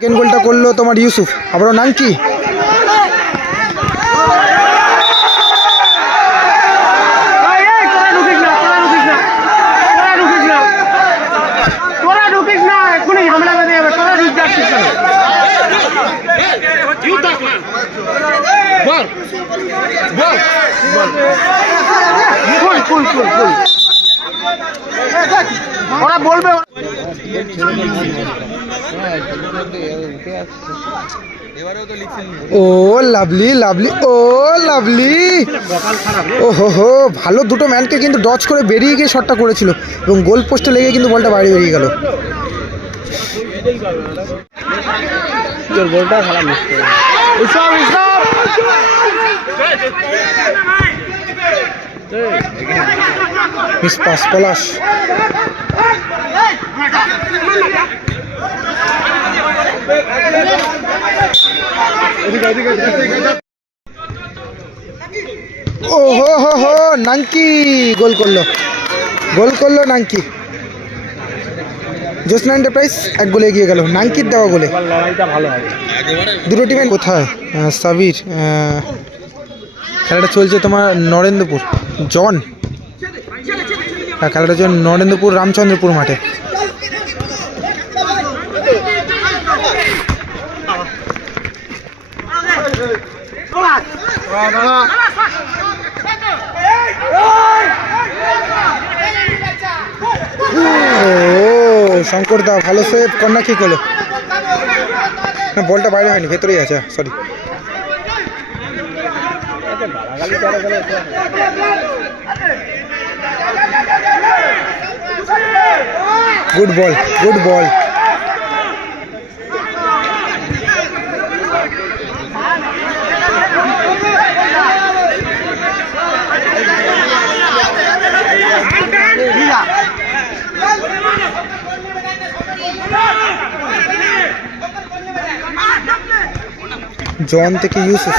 Second গোলটা করল তোমার ইউসুফ আবারও নাঙ্কি। ওরা বলবে ও লাভলি লাভলি ও লাভলি। ও হো হো ভালো দুটো ম্যানকে কিন্তু ডচ করে বেরিয়ে গিয়ে শটটা করেছিল এবং গোল পোস্টে লেগে কিন্তু বলটা বাইরে বেরিয়ে গেল। মিস পাস পলাশ ও হো হো হো, নাঙ্কি, গোল করল। গোল করল নাঙ্কি। জোসনা এন্টারপ্রাইজ এক গোলে এগিয়ে গেল। নাঙ্কির দেওয়া গোলে। দুটো টিমে কোথায়? সাবির খেলাটা চলছে তোমার নরেন্দ্রপুর। জন। খেলাটা চলছে নরেন্দ্রপুর রামচন্দ্রপুর মাঠে। শঙ্কর দা ভালো সেভ কন্যা কি করল? না, বলটা বাইরে হয়নি, ভেতরেই আছে sorry good ball good ball John থেকে ইউসুফ।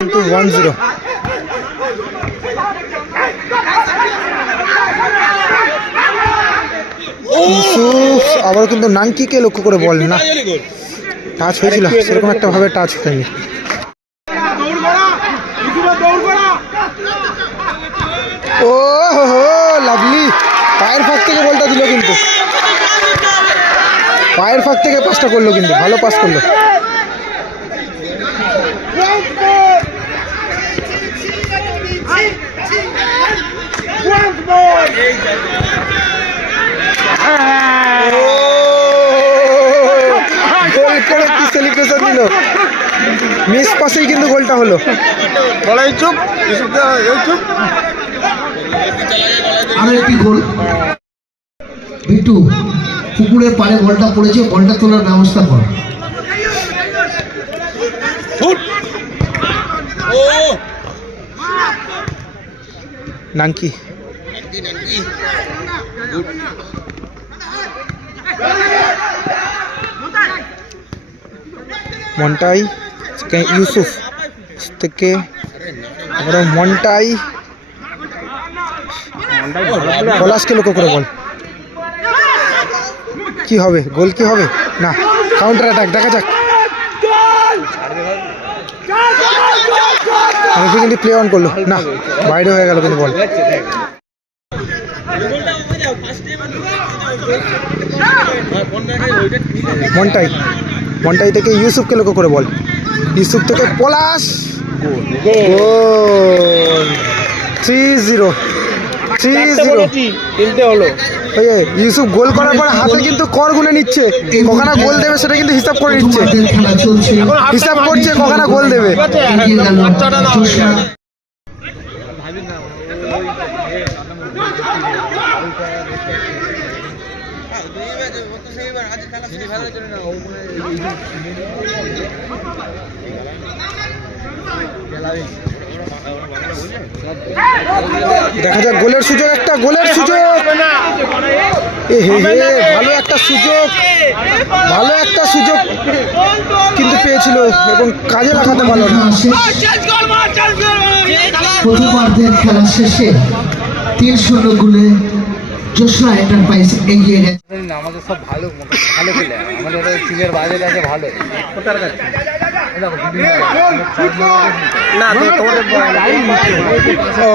কিন্তু ওয়ান জিরো ইউসুফ আবার কিন্তু নাঙ্কিকে লক্ষ্য করে বল না। টাচ হয়েছিল সেরকম একটা ভাবে টাচ হয়নি ও হো হো লাভলি পায়ের ফাঁক থেকে বলটা দিল কিন্তু পায়ের ফাঁক থেকে পাসটা করল কিন্তু ভালো পাস করল করে সেলিব্রেশন দিল। মিস পাশেই কিন্তু গোলটা হলো। বলাই চুপ চুপ। আরও একটি গোল। বিট্টু পুকুরের পাড়ে বলটা পড়েছে বলটা তোলার ব্যবস্থা কর। নাঙ্কি মন্টাই ইউসুফ থেকে আমরা মন্টাই পলাশকে লক্ষ্য করে বল। কি হবে? গোল কি হবে? না কাউন্টার অ্যাটাক দেখা যাক। আমি কিন্তু প্লে অন করল। না, বাইরে হয়ে গেল কিন্তু বল। মন্টাই। মন্টাই থেকে ইউসুফকে লক্ষ্য করে বল। ইউসুফ থেকে Palash. Goal. Three zero. Three zero. তিনটে হলো ওই ইউসুফ গোল করার পর হাতে কিন্তু কর গুনে নিচ্ছে। কখানা গোল দেবে সেটা কিন্তু হিসাব করে নিচ্ছে। হিসাব করছে কখানা গোল দেবে এগিয়ে গেল জোসনা। দেখা যাক, গোলের সুযোগ, একটা গোলের সুযোগ। এ হে ভালো একটা সুযোগ সুযোগ কিন্তু পেয়েছিল এবং কাজে লাগাতে পারল না। প্রথমার্ধের খেলা শেষে তিন শূন্য গুলে জোসরা এন্টারপ্রাইজ এগিয়ে গেছে। আমাদের সব ভালো ভালো খেলে আমাদের বাজেট আছে ভালো। কোথার কাছে? ও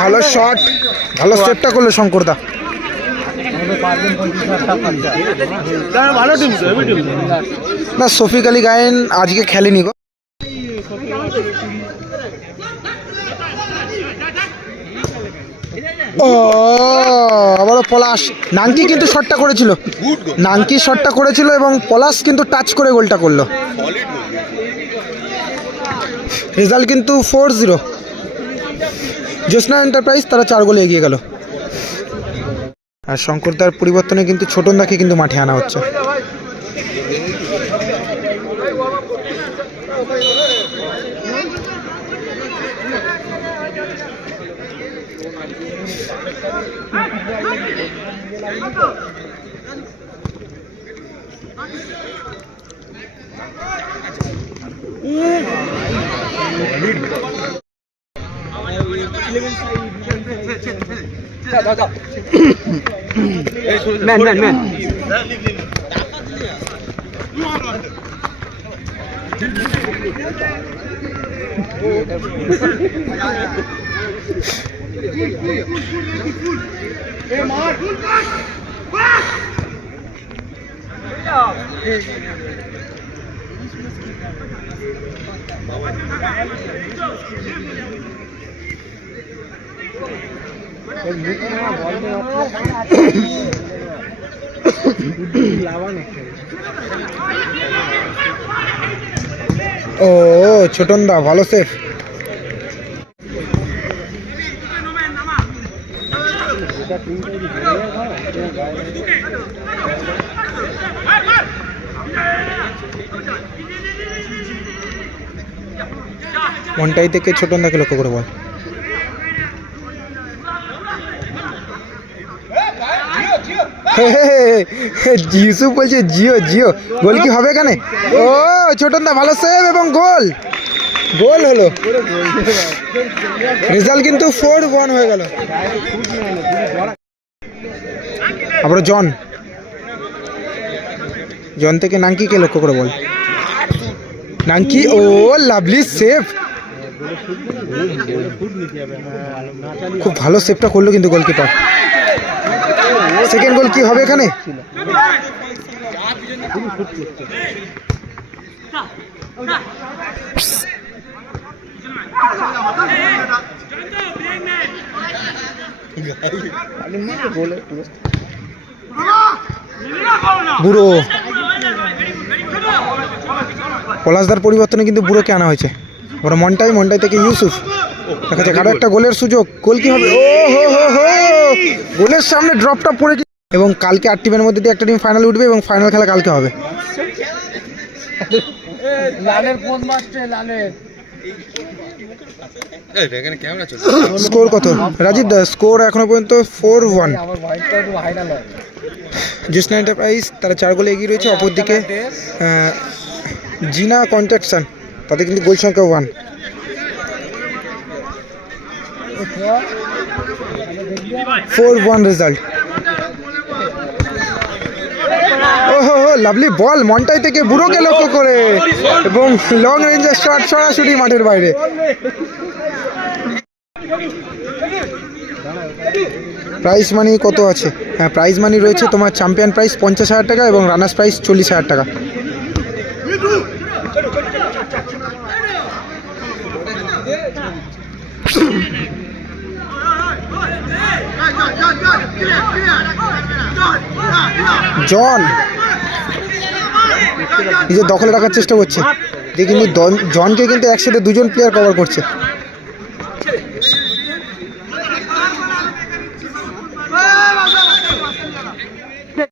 ভালো শট ভালো সেটটা করল শঙ্করদা না সফিক আলী গায়েন আজকে খেলেনি গো। ও আবারও পলাশ। নাঙ্কি কিন্তু শটটা করেছিল। নাঙ্কি শটটা করেছিল এবং পলাশ কিন্তু টাচ করে গোলটা করল। রেজাল্ট কিন্তু ফোর জিরো জ্যোৎস্না এন্টারপ্রাইজ তারা চার গোলে এগিয়ে গেল। আর শঙ্করদার পরিবর্তনে কিন্তু ছোটনদাকে কিন্তু মাঠে আনা হচ্ছে। ম্যান ম্যান ম্যান ও ছোটনদা ভালো সেফ মনটাই থেকে ছোটনদাকে লক্ষ্য করে বল। ইউসুফ বলছে, জিও জিও। গোল কি হবে এখানে? ও, ছোটনদা ভালো সেভ এবং গোল। গোল হলো। রেজাল্ট কিন্তু ফোর ওয়ান হয়ে গেল। আবার জন। জন থেকে নাঙ্কিকে লক্ষ্য করে বল। নাঙ্কি ও লাভলি সেভ। খুব ভালো সেভটা করল কিন্তু গোলকিপার। সেকেন্ড গোল কি হবে এখানে? বুড়ো। পলাশদার পরিবর্তনে কিন্তু বুড়োকে আনা হয়েছে। ওরা মনটাই মনটাই থেকে ইউসুফ। দেখা যাক, আরও একটা গোলের সুযোগ। গোল কি হবে? ও, হো হো হো। গোলের সামনে ড্রপটা পড়ে। এবং কালকে আট টিমের মধ্যে দিয়ে একটা টিম ফাইনাল উঠবে এবং ফাইনাল খেলা কালকে হবে। লালের লালের? স্কোর কত? রাজীব দা স্কোর এখনও পর্যন্ত ফোর ওয়ান ভাইরাল এন্টারপ্রাইজ তারা চার গোলে এগিয়ে রয়েছে, অপরদিকে জিনা কন্ট্রাকশন তাদের কিন্তু গোল সংখ্যা one four one result lovely ball মনটাই থেকে বুড়োকে লক্ষ্য করে এবং লং রেঞ্জের শট সরাসরি মাঠের বাইরে প্রাইস মানি কত আছে হ্যাঁ প্রাইজ মানি রয়েছে তোমার চ্যাম্পিয়ন প্রাইস পঞ্চাশ হাজার টাকা এবং রানার্স প্রাইস চল্লিশ হাজার টাকা জন। নিজের দখলে রাখার চেষ্টা করছে। যে কিন্তু জনকে কিন্তু একসাথে দুজন প্লেয়ার কভার করছে।